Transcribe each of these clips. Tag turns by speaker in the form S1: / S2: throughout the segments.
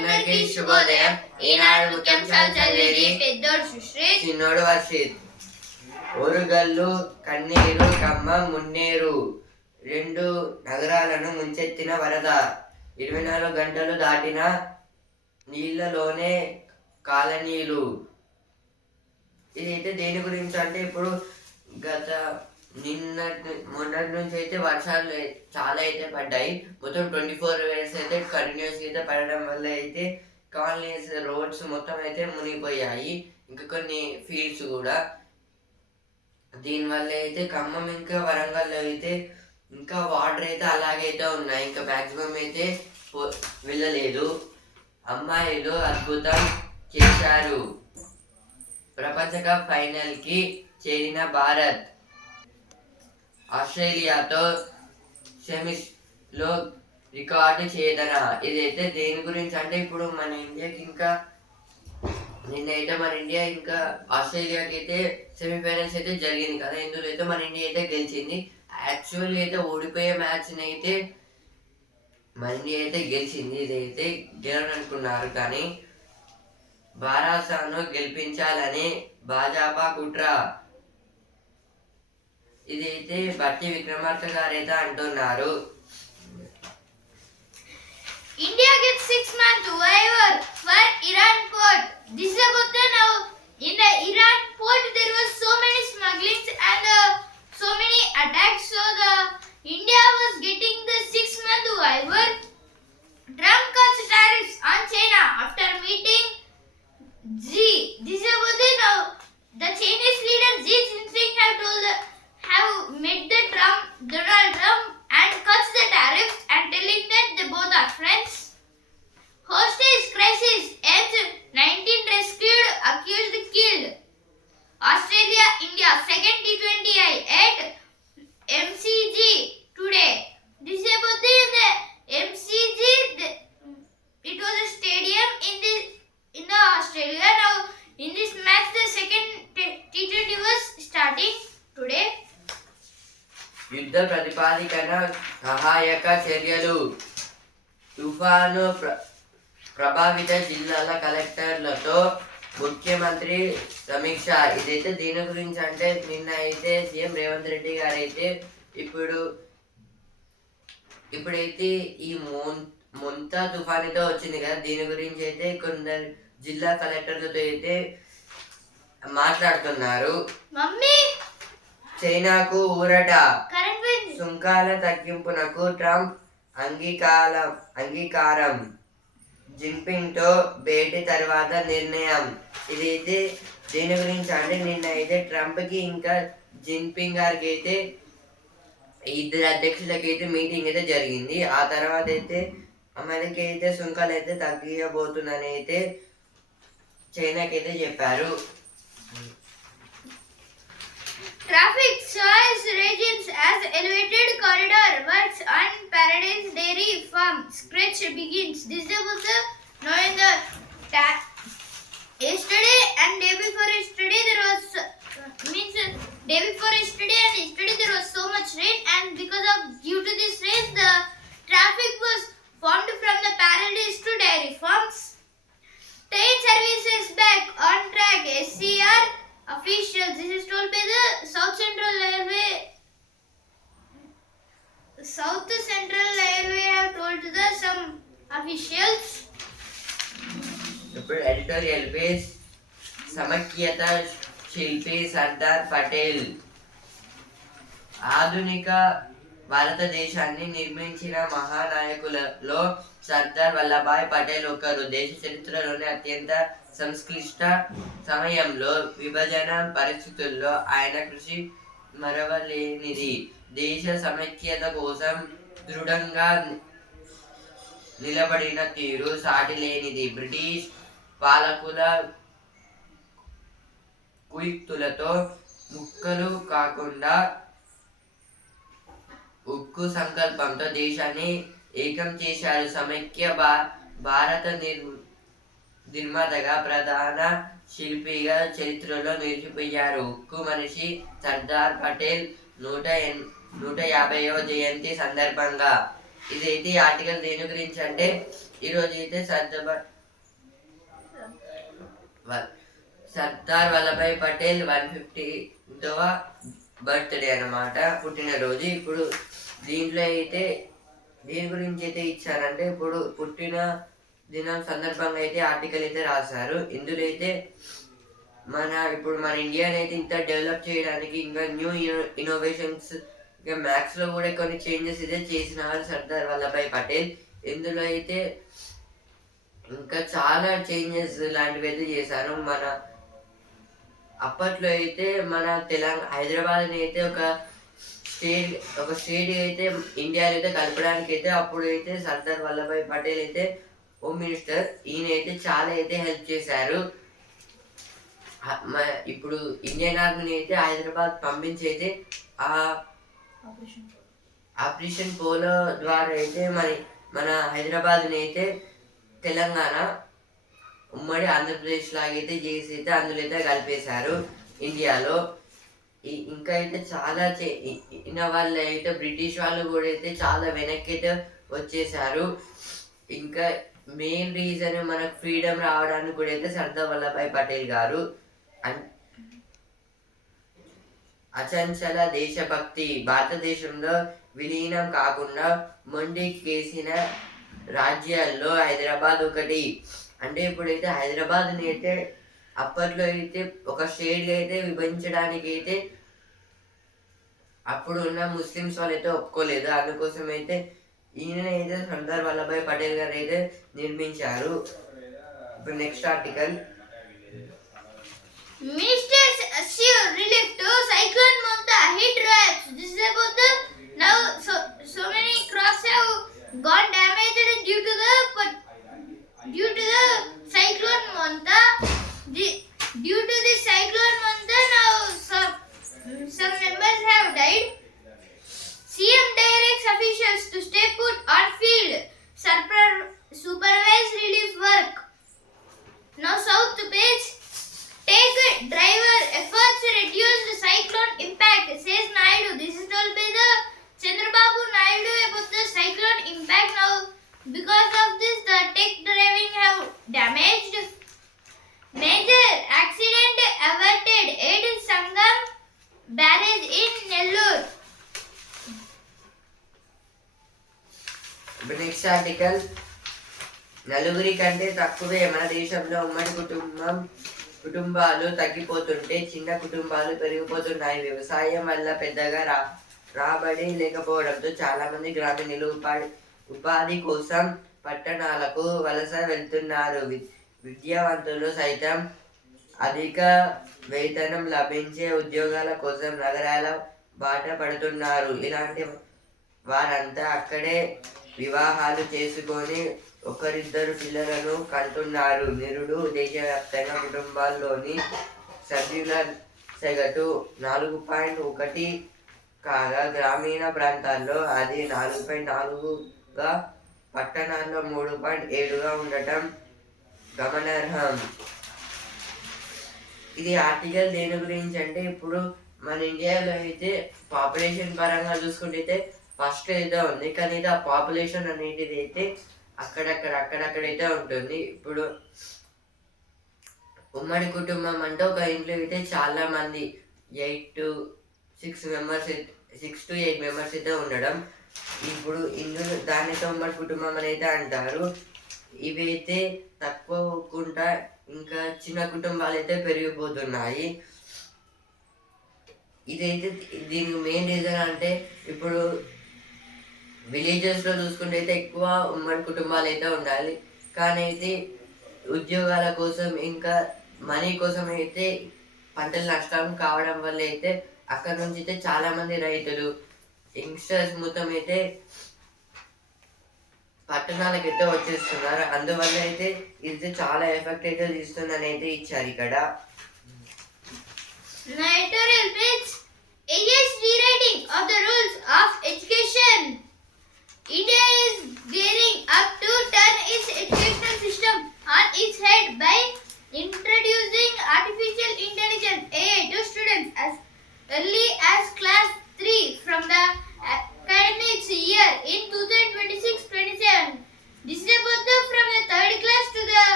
S1: అందరికీ శుభోదయం. ఈనాడు ముఖ్యాంశాలు చదివేది
S2: పెద్దోడు సుశ్రీ.
S1: చిన్నోడు వర్షిత్ ఓరుగల్లు కన్నీరు ఖమ్మం మున్నేరు రెండు నగరాలను ముంచెత్తిన వరద. ఇరవై నాలుగు గంటలు దాటిన నీళ్ళలోనే కాలనీలు. ఇదైతే దేని గురించి అంటే ఇప్పుడు గత నిన్న మొన్నటి నుంచి అయితే వర్షాలు చాలా అయితే పడ్డాయి. మొత్తం ట్వంటీ ఫోర్ అవర్స్ అయితే కంటిన్యూస్ అయితే పడడం వల్ల అయితే కాలనీస్ రోడ్స్ మొత్తం అయితే మునిగిపోయాయి. ఇంకా కొన్ని ఫీల్డ్స్ కూడా. దీనివల్ల అయితే ఖమ్మం ఇంకా వరంగల్లో అయితే ఇంకా వాటర్ అయితే అలాగైతే ఉన్నాయి. ఇంకా మ్యాక్సిమం అయితే పో- వెళ్ళలేదు. అమ్మాయిలు అద్భుతం చేశారు. ప్రపంచ కప్ ఫైనల్కి చేరిన భారత్. ఆస్ట్రేలియాతో సెమీస్లో రికార్డు చేయదన ఇదైతే దేని గురించి? అంటే ఇప్పుడు మన ఇండియాకి ఇంకా నిన్నైతే మన ఇండియా ఇంకా ఆస్ట్రేలియాకి అయితే సెమీఫైనల్స్ అయితే జరిగింది కదా. ఇందులో అయితే మన ఇండియా అయితే గెలిచింది. యాక్చువల్గా అయితే ఓడిపోయే మ్యాచ్ని అయితే మన ఇండియా అయితే గెలిచింది. ఇదైతే గెలవనుకున్నారు కానీ బారాసాను గెలిపించాలని భాజపా కుట్ర. ఇదైతే బట్టి విక్రమార్క గారు అయితే అంటున్నారు
S2: India gets six month waiver for Iran port. This is about the now. In the Iran port, there was so many smugglings and uh, so many attacks. So the India was getting the six month waiver. Trump cuts tariffs on China after meeting Xi. This is about the now. The Chinese leader Xi Jinping have told the, have met the Trump Donald Trump and cuts the tariffs and telling that they both are friends. Hostage crisis ends 19 rescued, accused killed. Australia India second T20I at MCG today. This is about the, MCG. It was a stadium in the in the Australia. Now in this match, the second T- T20 was starting today.
S1: యుద్ధ ప్రతిపాదికన సహాయక చర్యలు. తుఫాను ప్ర ప్రభావిత జిల్లాల కలెక్టర్లతో ముఖ్యమంత్రి సమీక్ష. ఇదైతే దీని గురించి అంటే నిన్న అయితే సీఎం రేవంత్ రెడ్డి గారు అయితే ఇప్పుడు ఇప్పుడైతే ఈ మొన్ మొంతా తుఫానుతో వచ్చింది కదా దీని గురించి అయితే కొందరు జిల్లా కలెక్టర్లతో అయితే మాట్లాడుతున్నారు.
S2: మమ్మీ!
S1: చైనాకు ఊరట. సుంకాల తగ్గింపునకు ట్రంప్ అంగీకారం అంగీకారం. జిన్పింగ్తో భేటీ తర్వాత నిర్ణయం. ఇదైతే దీని గురించి అంటే నిన్న అయితే ట్రంప్కి ఇంకా జిన్పింగ్ గారికి అయితే ఇద్దరు అధ్యక్షులకి అయితే మీటింగ్ అయితే జరిగింది. ఆ తర్వాత అయితే అమెరికా అయితే సుంకాలు అయితే తగ్గియబోతుందని అయితే చైనాకి అయితే చెప్పారు.
S2: Traffic soils regimes as elevated corridor works on Paradise Dairy Farm. Scratch begins. This is the
S1: Patel. ఆధునిక భారతదేశాన్ని నిర్మించిన మహానాయకులలో సర్దార్ వల్లభాయ్ పటేల్ ఒకరు దేశ చరిత్రలోనే అత్యంత సంక్లిష్ట సమయంలో విభజన పరిస్థితుల్లో ఆయన కృషి మరవలేనిది. దేశ సమైక్యత కోసం దృఢంగా నిలబడిన తీరు సాటి లేనిది బ్రిటిష్ పాలకుల కుయుక్తులతో ముక్కలు కాకుండా ఉక్కు సంకల్పంతో దేశాన్ని ఏకం చేశారు. సమైక్య భా భారత నిర్ నిర్మాతగా ప్రధాన శిల్పిగా చరిత్రలో నిలిచిపోయారు. ఉక్కు మనిషి సర్దార్ పటేల్ నూట ఎన్ నూట యాభైవ జయంతి సందర్భంగా. ఇదైతే ఆర్టికల్ దేని గురించి అంటే ఈరోజు అయితే Sardar Sardar Vallabhbhai Patel one fiftieth birthday అన్నమాట పుట్టినరోజు. ఇప్పుడు దీంట్లో అయితే దీని గురించి అయితే ఇచ్చారంటే ఇప్పుడు పుట్టిన దినం సందర్భంగా అయితే ఆర్టికల్ అయితే రాశారు. ఇందులో అయితే మన ఇప్పుడు మన ఇండియాని అయితే ఇంత డెవలప్ చేయడానికి ఇంకా న్యూ ఇన్నోవేషన్స్ ఇంకా మ్యాథ్స్లో కూడా కొన్ని చేంజెస్ అయితే చేసిన సర్దార్ వల్లభాయ్ పటేల్. ఇందులో అయితే ఇంకా చాలా చేంజెస్ లాంటివి అయితే చేశారు. మన అప్పట్లో అయితే మన తెలంగాణ హైదరాబాద్ని అయితే ఒక స్టేట్ ఒక స్టేట్ అయితే ఇండియాలో అయితే కలపడానికి అయితే అప్పుడు అయితే సర్దార్ వల్లభాయ్ పటేల్ అయితే హోమ్ మినిస్టర్ ఈయన అయితే చాలా అయితే హెల్ప్ చేశారు. ఇప్పుడు ఇండియన్ ఆర్మీని అయితే హైదరాబాద్ పంపించి అయితే ఆ ఆపరేషన్ పోలో ద్వారా అయితే మరి మన హైదరాబాద్ని అయితే తెలంగాణ ఉమ్మడి ఆంధ్రప్రదేశ్ లాగైతే చేసి అయితే అందులో అయితే కలిపేశారు ఇండియాలో. ఇంకా అయితే చాలా చే- వాళ్ళు అయితే బ్రిటిష్ వాళ్ళు కూడా అయితే చాలా వెనక్కి అయితే వచ్చేసారు ఇంకా మెయిన్ రీజన్ మనకు ఫ్రీడమ్ రావడానికి కూడా అయితే సర్దార్ వల్లభాయ్ పటేల్ గారు అన్- అచంచల దేశభక్తి భారతదేశంలో విలీనం కాకుండా మొండి కేసిన రాజ్యాల్లో హైదరాబాద్ ఒకటి అంటే ఇప్పుడైతే హైదరాబాద్ని అయితే అప్పట్లో అయితే ఒక స్టేట్ అయితే విభజించడానికి అయితే అప్పుడు ఉన్న ముస్లిమ్స్ వాళ్ళైతే ఒప్పుకోలేదు అందుకోసం అయితే ఈయన అయితే సర్దార్ వల్లభాయ్ పటేల్ గారు అయితే నిర్మించారు ఇప్పుడు next article
S2: Mr. assure relief to cyclone Mamta hit riots. This is about the now so so many crops have gone damaged due to the but due to the cyclone Monta, The,
S1: article నలుగురి కంటే తక్కువే మన దేశంలో ఉమ్మడి కుటుంబం కుటుంబాలు తగ్గిపోతుంటే చిన్న కుటుంబాలు పెరిగిపోతున్నాయి. వ్యవసాయం వల్ల పెద్దగా రా రాబడి లేకపోవడంతో చాలా మంది గ్రామీణులు ఉపాధి ఉపాధి కోసం పట్టణాలకు వలస వెళ్తున్నారు. విద్యావంతులు సైతం అధిక వేతనం లభించే ఉద్యోగాల కోసం నగరాల బాట పడుతున్నారు. ఇలాంటి వారంతా అక్కడే వివాహాలు చేసుకొని ఒకరిద్దరు పిల్లలను కంటున్నారు నిరుడు దేశవ్యాప్తంగా కుటుంబాల్లోని సభ్యుల సగటు నాలుగు పాయింట్ ఒకటి కాగా గ్రామీణ ప్రాంతాల్లో అది నాలుగు పాయింట్ నాలుగుగా పట్టణాల్లో మూడు పాయింట్ ఏడుగా ఉండటం గమనార్హం. ఇది ఆర్టికల్ దేని గురించి అంటే ఇప్పుడు మన ఇండియాలో అయితే పాపులేషన్ పరంగా చూసుకుంటే ఫస్ట్ అయితే ఉంది కానీ అయితే ఆ పాపులేషన్ అనేటిది అయితే అక్కడక్కడ అక్కడక్కడైతే ఉంటుంది. ఇప్పుడు ఉమ్మడి కుటుంబం అంటే ఒక ఇంట్లో అయితే చాలా మంది eight to six members six to eight members అయితే ఉండడం. ఇప్పుడు ఇందులో దానితో ఉమ్మడి కుటుంబం అనేది అంటారు. అంటారు ఇవైతే తక్కువకుండా ఇంకా చిన్న కుటుంబాలు అయితే పెరిగిపోతున్నాయి. ఇదైతే దీనికి మెయిన్ రీజన్ అంటే ఇప్పుడు విలేజెస్లో చూసుకుంటే అయితే ఎక్కువ ఉమ్మడి కుటుంబాలు అయితే ఉండాలి కానీ అయితే ఉద్యోగాల కోసం ఇంకా మనీ కోసం అయితే పంటలు నష్టం కావడం వల్ల అయితే అక్కడ నుంచి అయితే చాలామంది రైతులు యంగ్స్టర్స్ మొత్తం అయితే పట్టణాలకు అయితే వచ్చేస్తున్నారు అందువల్ల అయితే ఇది చాలా ఎఫెక్ట్ అయితే తీస్తుందని అయితే ఇచ్చారు ఇక్కడ
S2: Now, editorial page. AS rewriting of the rules of education. India is gearing up to turn its educational system on its head by introducing artificial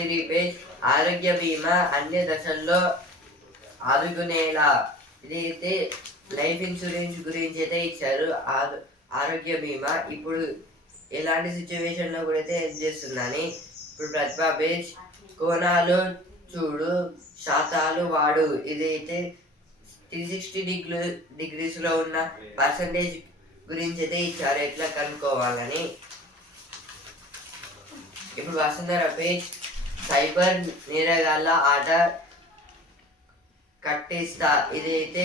S1: ఇప్పుడు ఆరోగ్య బీమా అన్ని దశల్లో ఆదుకునేలా ఇదైతే లైఫ్ ఇన్సూరెన్స్ గురించి అయితే ఇచ్చారు. ఆ- ఆరోగ్య బీమా. ఇప్పుడు ఎలాంటి సిచ్యువేషన్లో కూడా అయితే హెల్ప్ చేస్తుందని. ఇప్పుడు ప్రతిభా పేజ్ కోణాలు చూడు శాతాలు వాడు. ఇదైతే త్రీ సిక్స్టీ డిగ్రీ డిగ్రీస్లో ఉన్న పర్సంటేజ్ గురించి అయితే ఇచ్చారు. ఎట్లా కనుక్కోవాలని. ఇప్పుడు వసుంధర పేజ్ సైబర్ నేరగాళ్ళ ఆట కట్టిస్తా అయితే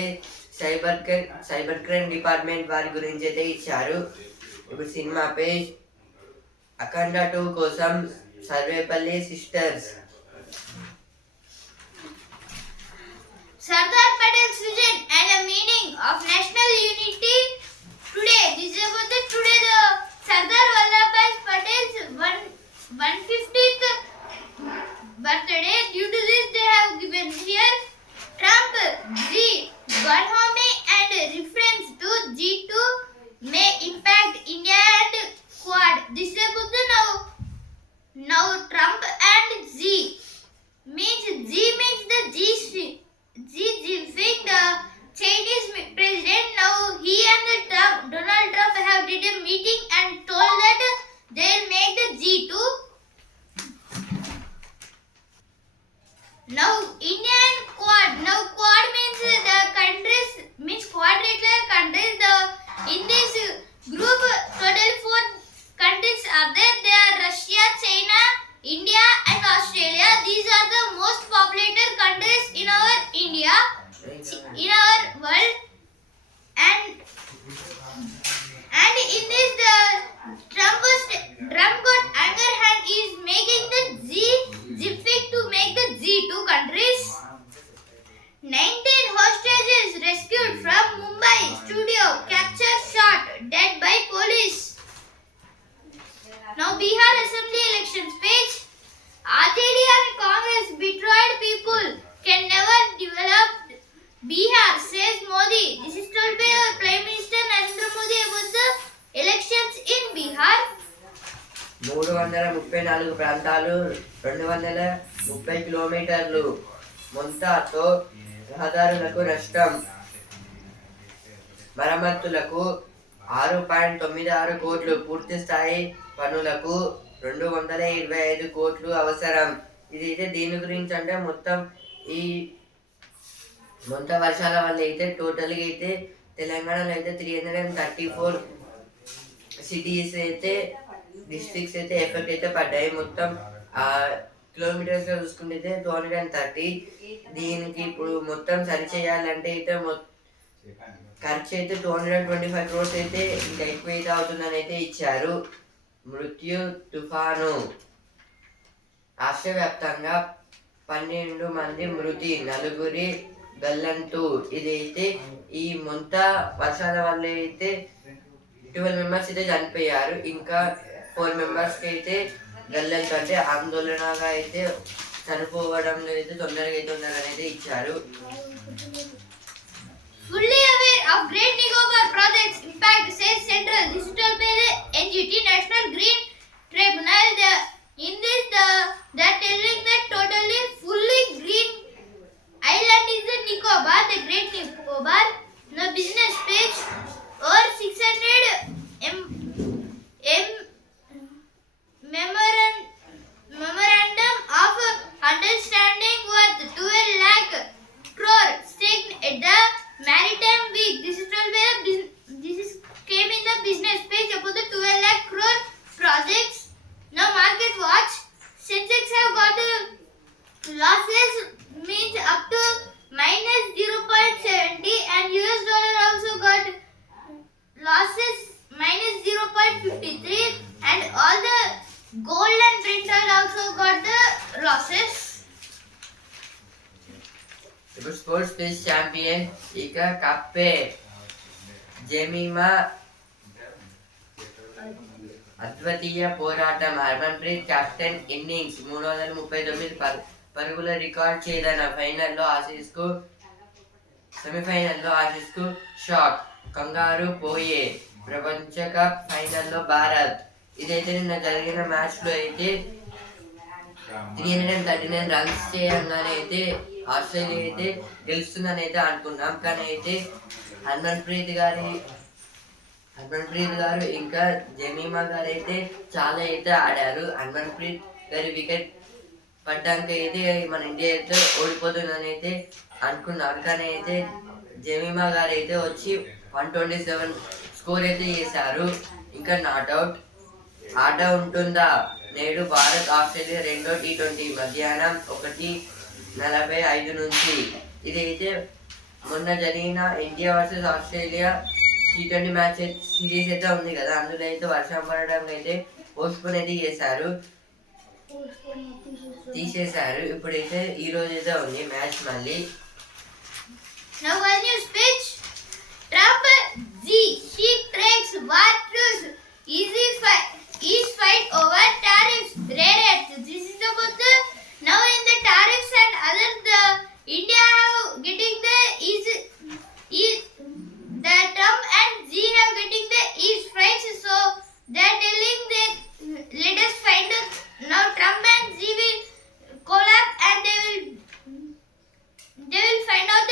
S1: cyber crime cyber crime department వారి గురించి అయితే ఇచ్చారు. ఇప్పుడు సినిమా పేజ్ అఖండ టూ కోసం Sarvepalli sisters.
S2: Sardar Patel Srujan and the meaning of national unity today this today Sardar Vallabhbhai Patel one one fiftieth birthday. Due to this, they have given here Trump G Barhome and reference to G2 may impact India and Quad. This is the now now Trump and Z means G means the G Xi Jinping, the Chinese president. Now he and the Trump, Donald Trump have did a meeting
S1: కిలోమీటర్లు మొంతాతో రహదారులకు నష్టం. మరమ్మతులకు ఆరు point తొమ్మిది ఆరు కోట్లు పూర్తి స్థాయి పనులకు రెండు వందల ఇరవై ఐదు కోట్లు అవసరం. ఇదైతే దీని గురించి అంటే మొత్తం ఈ మొత్తం వర్షాల వల్ల అయితే టోటల్గా అయితే తెలంగాణలో అయితే three hundred and thirty four cities అయితే డిస్ట్రిక్ట్స్ అయితే ఎఫెక్ట్ అయితే పడ్డాయి. మొత్తం కిలోమీటర్స్ చూసుకుంటే అయితే టూ హండ్రెడ్ అండ్ థర్టీ దీనికి ఇప్పుడు మొత్తం సరి చేయాలంటే అయితే మొ- ఖర్చు అయితే two hundred and twenty five crores అయితే ఇంకా ఎక్కువ అయితే అవుతుందని అయితే ఇచ్చారు. మృత్యు తుఫాను. రాష్ట్ర వ్యాప్తంగా పన్నెండు మంది మృతి. నలుగురి గల్లంతు ఇదైతే ఈ ముంత వర్షాల వల్ల అయితే ట్వెల్వ్ మెంబర్స్ అయితే చనిపోయారు. ఇంకా ఫోర్ మెంబర్స్కి అయితే గల్లంతు అంటే ఆందోళనగా అయితే చనిపోవడంలో అయితే తొందరగా అయితే ఉన్నారని అయితే ఇచ్చారు
S2: Fully aware of Great Nicobar project's impact, says Central Digital Pay NGT National Green Tribunal. The, in this, the they're telling that totally fully green island is the Nicobar, the Great Nicobar. The business page over 600 M, M memorandum, memorandum of understanding worth 12 lakh crore signed at the Maritime Week. This is told by the this is came in the business page about the 12 lakh crore projects.
S1: Champion కప్పే Jemimah అద్వితీయ పోరాటం. Harman Preet captain innings మూడు వందల ముప్పై తొమ్మిది పరు- పరుగుల record చేయదన్న ఫైనల్లో ఆసీస్కు సెమీఫైనల్లో ఆసీస్కు షాక్ కంగారు పోయే ప్రపంచ కప్ ఫైనల్లో భారత్. ఇదైతే నిన్న జరిగిన మ్యాచ్లో అయితే three hundred and thirty nine runs చేయంగానే అయితే ఆస్ట్రేలియా అయితే గెలుస్తుందని అయితే అనుకున్నాం. కానీ అయితే హర్మన్ ప్రీత్ గారి హర్మన్ ప్రీత్ గారు ఇంకా జమీమా గారు అయితే చాలా అయితే ఆడారు. హర్మన్ ప్రీత్ గారి వికెట్ పడ్డాక అయితే మన ఇండియా అయితే ఓడిపోతుందని అయితే అనుకున్నారు కానీ అయితే జమీమా గారు అయితే వచ్చి వన్ ట్వంటీ సెవెన్ స్కోర్ అయితే చేశారు. ఇంకా నాట్అవుట్ ఆట ఉంటుందా? నేడు భారత్ ఆస్ట్రేలియా రెండో టీ ట్వంటీ మధ్యాహ్నం ఒకటి నలభై ఐదు నుంచి ఇది అయితే మొన్న జరిగిన India versus Australia T twenty match series అయితే ఉంది కదా అందులో అయితే వర్షం పడడం అయితే పోస్ట్పోన్ అయితే చేశారు తీసేశారు ఇప్పుడైతే ఈ రోజు అయితే ఉంది మ్యాచ్ మళ్ళీ
S2: Now one news pitch. Trump Z she tracks war truce. Easy fight. Fight over tariffs. Rare. This is about the now in the tariffs and other the India have getting the easy. East, the Trump and Z have getting the east fights. So they're telling that let us find out now Trump and Z will collab and they will they will find out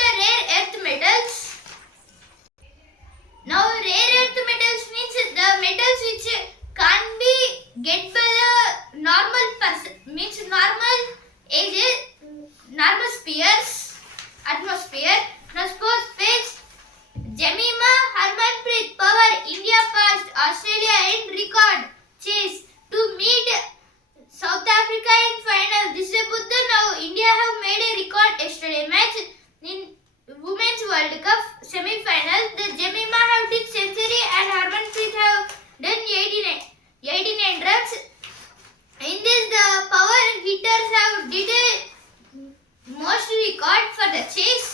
S2: record for the chase.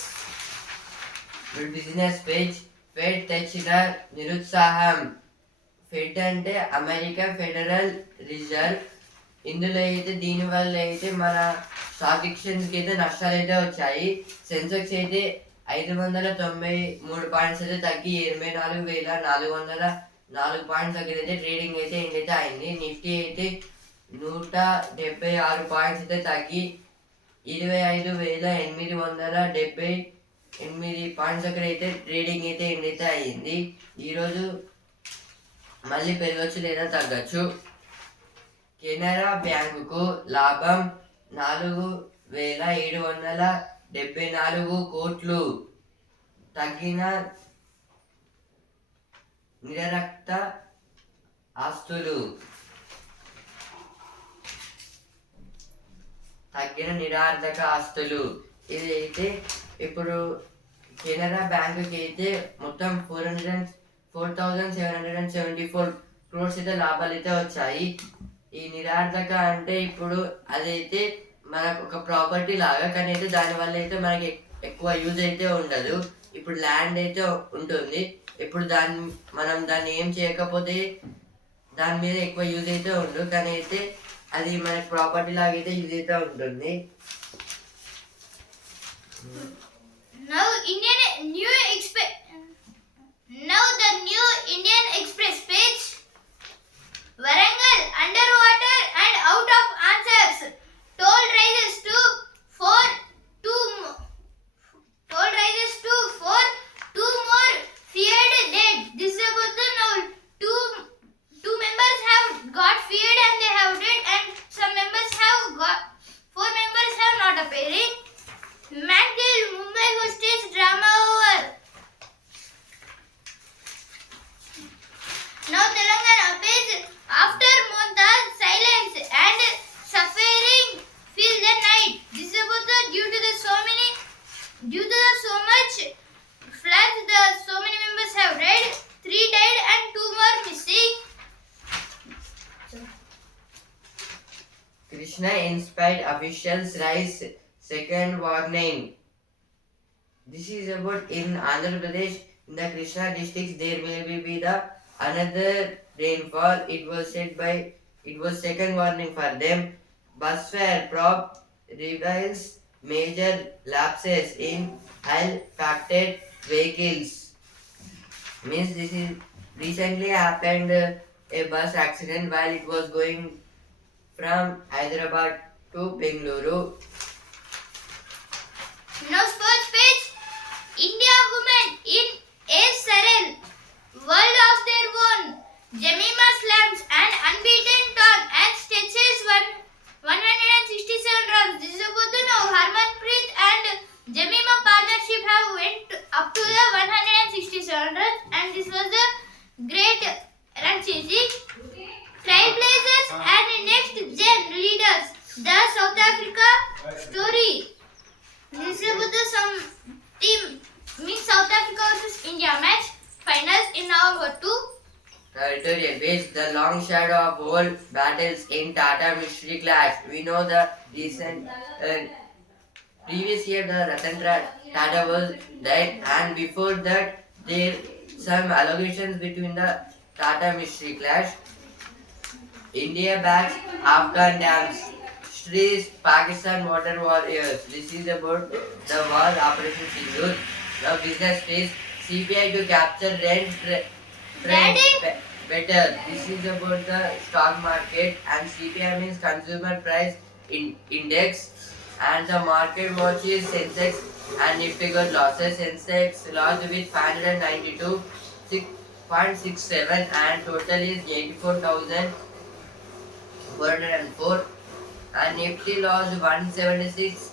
S1: Business page Fed తెచ్చిన నిరుత్సాహం fed అంటే America federal reserve ఇందులో అయితే దీనివల్ల అయితే మన stock ఎక్స్చేంజ్కి అయితే నష్టాలు అయితే వచ్చాయి. సెన్సెక్స్ అయితే ఐదు వందల తొంభై మూడు పాయింట్స్ అయితే తగ్గి ఇరవై నాలుగు వేల నాలుగు వందల నాలుగు పాయింట్స్ దగ్గర అయితే ట్రేడింగ్ అయితే అయితే అయింది. నిఫ్టీ అయితే నూట డెబ్బై ఆరు పాయింట్స్ అయితే తగ్గి ఇరవై ఐదు వేల ఎనిమిది వందల డెబ్బై ఎనిమిది పాయింట్స్ దగ్గర అయితే ట్రేడింగ్ అయితే అయితే అయ్యింది? ఈరోజు మళ్ళీ పెరగచ్చు లేదా తగ్గచ్చు. కెనరా బ్యాంకుకు లాభం నాలుగు వేల ఏడు వందల డెబ్బై నాలుగు కోట్లు. తగ్గిన నిరరక్త ఆస్తులు తగ్గిన నిరార్థక ఆస్తులు. ఇది అయితే ఇప్పుడు కెనరా బ్యాంకుకి అయితే మొత్తం four hundred and four thousand seven hundred and seventy four crores అయితే లాభాలు అయితే వచ్చాయి. ఈ నిరార్థక అంటే ఇప్పుడు అదైతే మనకు ఒక ప్రాపర్టీ లాగా కానీ అయితే దానివల్ల అయితే మనకి ఎక్కువ యూజ్ అయితే ఉండదు. ఇప్పుడు ల్యాండ్ అయితే ఉంటుంది. ఇప్పుడు దాన్ని మనం దాన్ని ఏం చేయకపోతే దాని మీద ఎక్కువ యూజ్ అయితే ఉండదు కానీ అయితే అది మనకి ప్రాపర్టీ లాగా అయితే యూజ్ అయితే ఉంటుంది
S2: Now Indian new express. Now the new Indian Express page. Varangal underwater and out of answers. Toll rises to four two. mo- Toll rises to four two more feared dead. This is about the now two two members have got feared and they have dead and some members have got four members have not appearing. McGill Mumbai hostage drama over. Now Telangana page after Monta silence and suffering fill the night. This is about the due to the so many due to the so much floods the so many members have died. Three died and two more missing.
S1: Krishna inspired officials rise second warning. this is about in Andhra Pradesh in the Krishna districts there will be, the another rainfall. It was said by it was second warning for them. Bus fare prop reveals major lapses in hull factored vehicles. Means this is recently happened a bus accident while it was going from Hyderabad to Bengaluru.
S2: Now sports page. India women in A Sarel. World of their own. Jemima slams and unbeaten turn and stretches one 167 runs. This is about to know Harmanpreet and Jemima partnership have went up to the 167 runs and this was a great run chasing. Trailblazers and next gen leaders. The South Africa story. This is about the some team means South Africa versus India match finals in November 2.
S1: Territorial base, the long shadow of old battles in Tata Mystery Clash. We know the recent uh, previous year the Ratan Tata was dead, and before that there some allegations between the Tata Mystery Clash. India backs Afghan dams. Streets Pakistan water warriors. This is about the war operation Sindoor. Now business space CPI to capture rent trend better. This is about the stock market and CPI means consumer price in index and the market watch is Sensex and Nifty got losses. Sensex lost with 592 6.67 and total is 404 and Nifty lost 176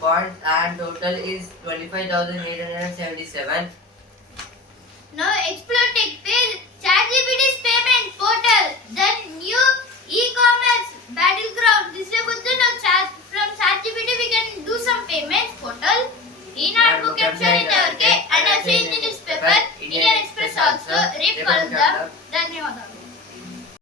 S1: points and total is 25,877.
S2: Now explore TechPay, ChatGPT's payment portal, the new e-commerce battleground. This is a chat from ChatGPT we can do some payment portal. In our book and share in our and a change in newspaper, in your Express also, Rip all them. Kalda, Dhanyavadalu.